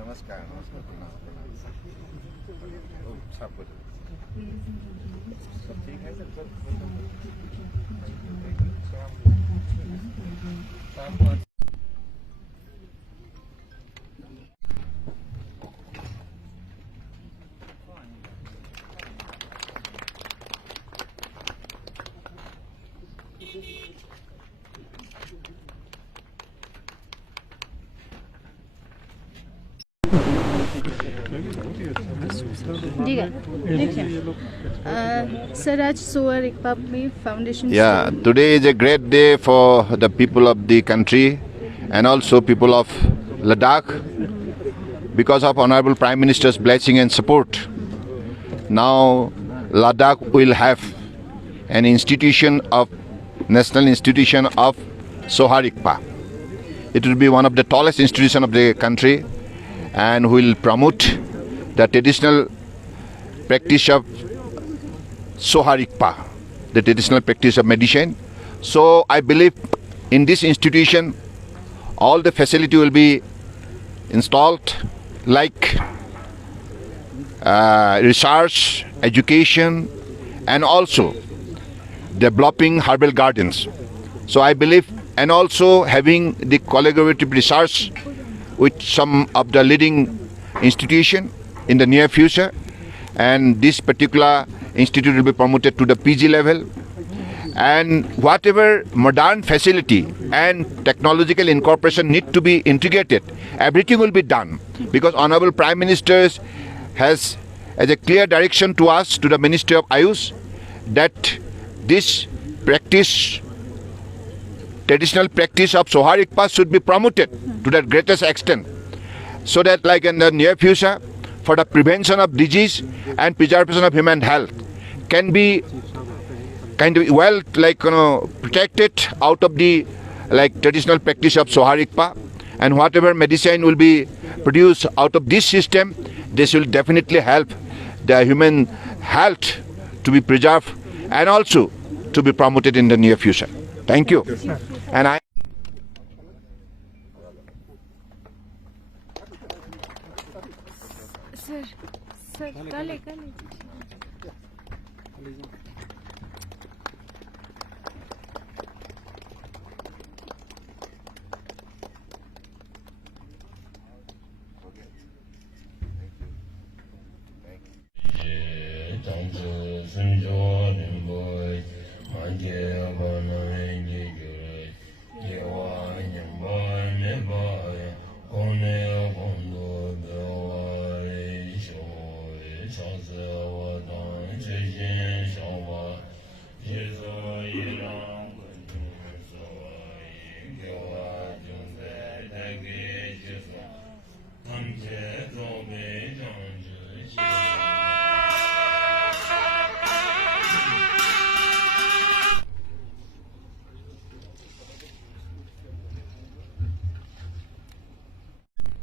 नमस्कार नमस्कार प्रणाम सब कुछ सब ठीक है sir Sir, Sohar Iqbal Foundation. Yeah, today is a great day for the people of the country and also people of Ladakh because of Honorable Prime Minister's blessing and support. Now Ladakh will have an institution of National Institution of Sohar Iqbal. It will be one of the tallest institutions of the country and will promote the traditional practice of Sohar Iqbal, the traditional practice of medicine. So I believe in this institution all the facility will be installed like research, education and also developing herbal gardens. So I believe and also having the collaborative research with some of the leading institution in the near future, and this particular institute will be promoted to the PG level, and whatever modern facility and technological incorporation need to be integrated, everything will be done because Honorable Prime Minister has as a clear direction to us, to the Ministry of Ayush, that this practice, traditional practice of Sohar Iqbal should be promoted to the greatest extent, so that like in the near future for the prevention of disease and preservation of human health can be kind of well protected out of the traditional practice of Sohar Iqbal, and whatever medicine will be produced out of this system, this will definitely help the human health to be preserved and also to be promoted in the near future. Thank you. And I Sir, kale.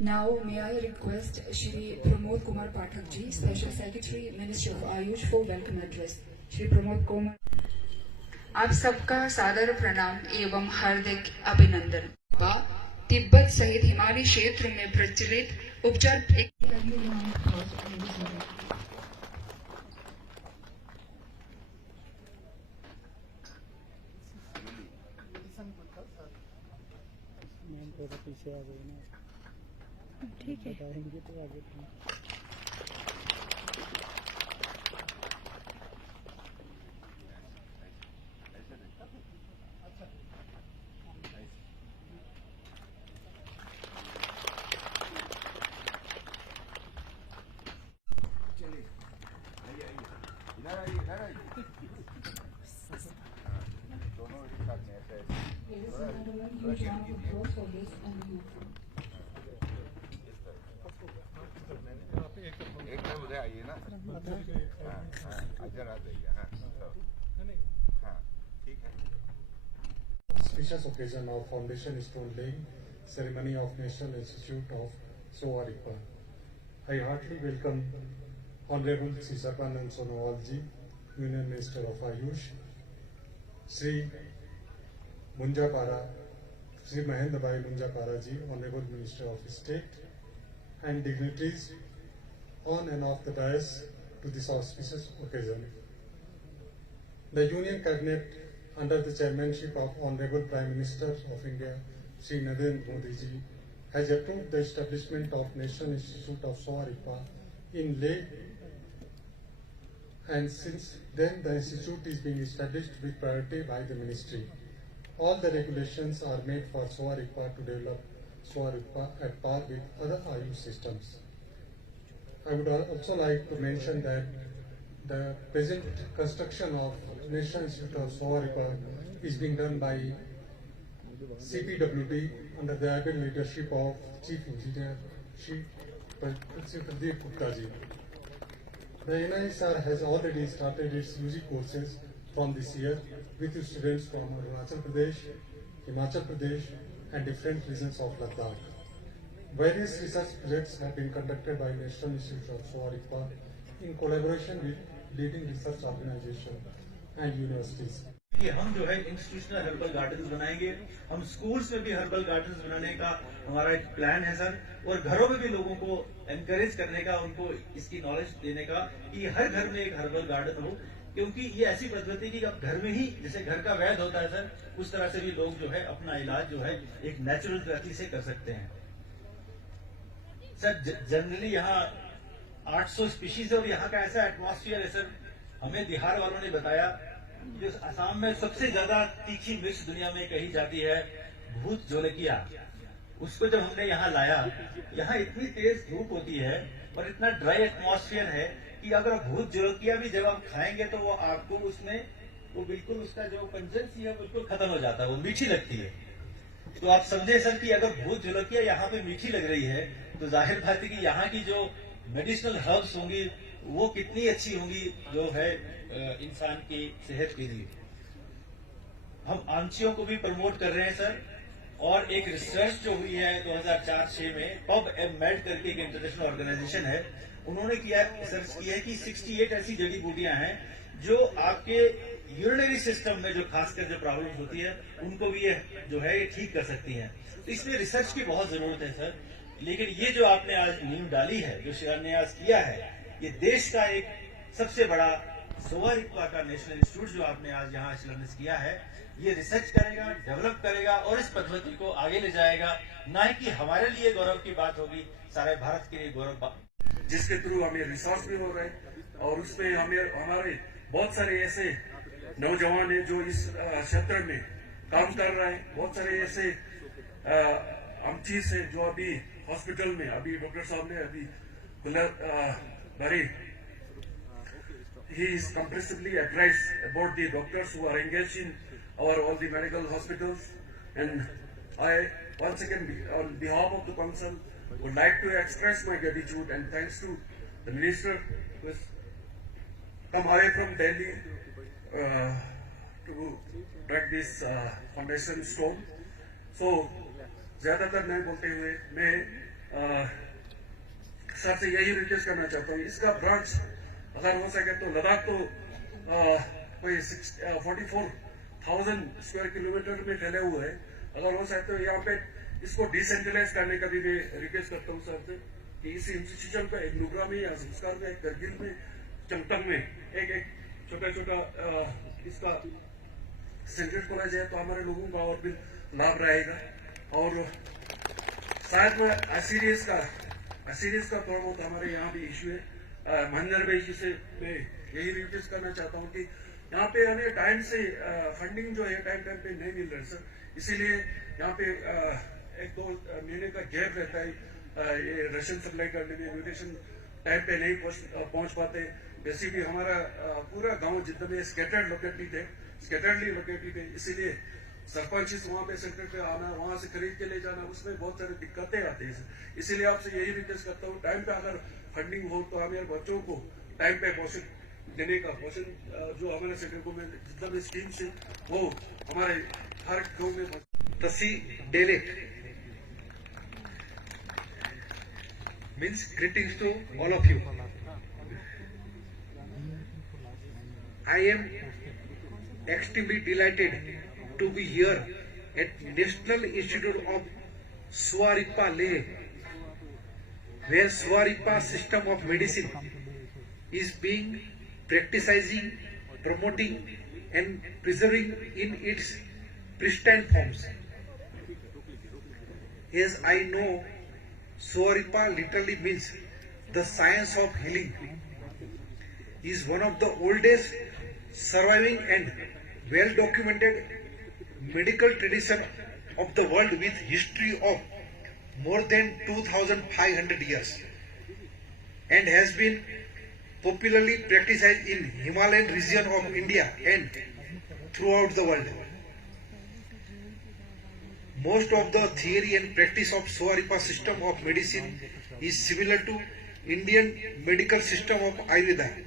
Now, may I request Shri Pramod Kumar Pathak ji, Special Secretary, Ministry of Ayush, for welcome address. Shri Pramod Kumar. आप सबका सादर प्रणाम एवं हार्दिक अभिनंदन। तिब्बत सहित हिमालय क्षेत्र में प्रचलित उपचार ठीक है। Auspicious occasion of Foundation Stone Laying Ceremony of National Institute of Sohar Iqbal. I heartily welcome Honorable Sri Sarbanand Sonowal ji, Union Minister of Ayush, Sri Munjapara, Sri Mahendra Bhai Munjapara ji, Honorable Minister of State, and dignitaries on and off the dais to this auspicious occasion. The Union Cabinet, under the chairmanship of Honorable Prime Minister of India, Sri Narendra Modi ji, has approved the establishment of National Institute of Solar Ipa in Leh, and since then the institute is being established with priority by the ministry. All the regulations are made for Solar Ipa to develop Solar Ipa at par with other Ayush systems. I would also like to mention that the present construction of National Institute of Solar Ipa is being done by CPWD under the able leadership of Chief Engineer Shri Pradeep Gupta ji. The NISR has already started its UG courses from this year with students from Arunachal Pradesh, Himachal Pradesh and different regions of Ladakh. Various research projects have been conducted by National Institute of Solar Ipa in collaboration with leading research organizations and universities. कि हम जो है institutional herbal gardens बनाएंगे, हम schools में भी herbal gardens बनाने का हमारा एक प्लान है सर, और घरों में भी लोगों को एनकरेज करने का, उनको इसकी नॉलेज देने का कि हर घर में एक हर्बल गार्डन हो, क्योंकि ये ऐसी पद्धति की अब घर में ही जैसे घर का वैद्य होता है सर, उस तरह से भी लोग जो है अपना इलाज जो है एक नेचुरल तरीके से कर सकते हैं। सर जनरली यहाँ 800 स्पीशीज है और यहाँ का ऐसा एटमॉस्फेयर है सर, हमें बिहार वालों ने बताया जो असम में सबसे ज्यादा तीखी मिर्च दुनिया में कही जाती है भूत जोलकिया, उसको जब हमने यहाँ लाया, यहाँ इतनी तेज धूप होती है और इतना ड्राई एटमॉस्फेयर है कि अगर भूत जोलकिया भी जब आप खाएंगे तो वो आपको उसमें वो बिल्कुल उसका जो कंजेंसी है बिल्कुल खत्म हो जाता है, वो मीठी लगती है। तो आप समझे सर कि अगर भूत जोलकिया यहाँ पे मीठी लग रही है तो जाहिर बात है कि यहाँ की जो मेडिसिनल हर्ब्स होंगी वो कितनी अच्छी होंगी जो है इंसान की सेहत के लिए। हम आंशियों को भी प्रमोट कर रहे हैं सर, और एक रिसर्च जो हुई है 2004-06 में PubMed करके एक इंटरनेशनल ऑर्गेनाइजेशन है, उन्होंने रिसर्च की है कि 68 ऐसी जड़ी बूटियां हैं जो आपके यूरिनरी सिस्टम में जो खासकर जो प्रॉब्लम होती है उनको भी ये जो है ये ठीक कर सकती हैं। तो इसलिए रिसर्च की बहुत जरूरत है सर, लेकिन ये जो आपने आज नींव डाली है, जो शिलान्यास किया है, ये देश का एक सबसे बड़ा सोलर इक्वा का नेशनल इंस्टीट्यूट जो आपने आज यहाँ शिलान्यास किया है, ये रिसर्च करेगा, डेवलप करेगा और इस पद्धति को आगे ले जाएगा, ना कि हमारे लिए गौरव की बात होगी, सारे भारत के लिए गौरव, जिसके थ्रू हमें रिसोर्स भी हो रहे हैं और उसमें हमारे बहुत सारे ऐसे नौजवान हैं जो इस क्षेत्र में काम कर रहे हैं। बहुत सारे ऐसे चीज है जो अभी हॉस्पिटल में अभी डॉक्टर साहब ने अभी very he is comprehensively addressed about the doctors who are engaged in all the medical hospitals, and I once again on behalf of the council would like to express my gratitude and thanks to the minister who has come away from Delhi to drag this foundation stone. So ज्यादातर नहीं बोलते हुए मैं sir से यही request करना चाहता हूँ, इसका ब्रांच अगर हो सके तो लद्दाख तो कोई 44,000 स्क्वायर किलोमीटर में फैले हुए है, अगर हो सके तो यहाँ पे इसको डिसेंट्रलाइज करने का भी मैं रिक्वेस्ट करता हूँ सर से कि इस इंस्टीट्यूशन को एक नुब्रा में या संस्कार में, एक करगिल में, चंगतंग में एक छोटा छोटा इसका सेंटर खोला जाए तो हमारे लोगों का और भी लाभ रहेगा। और शायद में सीरीज का थोड़ा बहुत हमारे यहाँ भी इश्यू है, महेंद्र भाई जी से मैं यही रिक्वेस्ट करना चाहता हूँ कि यहाँ पे हमें टाइम से फंडिंग जो है टाइम पे नहीं मिल रहा है सर, इसीलिए यहाँ पे 1-2 महीने का गैप रहता है ये राशन सप्लाई करने में, म्यूटेशन टाइम पे नहीं पहुँच पाते। वैसे भी हमारा पूरा गाँव जितना में स्कैटर्डली लोकेटेड है, इसीलिए सरपंच वहाँ पे सेंटर पे आना, वहाँ से खरीद के ले जाना, उसमें बहुत सारी दिक्कतें आती है। इसीलिए आपसे यही रिक्वेस्ट करता हूँ टाइम पे अगर फंडिंग हो तो हमारे बच्चों को टाइम पे पोषण देने का, पोषण जो हमारे सेंटर को जितना भी स्कीम से वो हमारे हर गाँव में Tashi Delek means greetings to all of you. I am extremely delighted to be here at National Institute of Suaripa Leh, where Suaripa system of medicine is being practicing, promoting and preserving in its pristine forms. As I know, Suaripa literally means the science of healing, is one of the oldest surviving and well documented medical tradition of the world with history of more than 2500 years and has been popularly practiced in Himalayan region of India and throughout the world. Most of the theory and practice of Suaripa system of medicine is similar to Indian medical system of Ayurveda.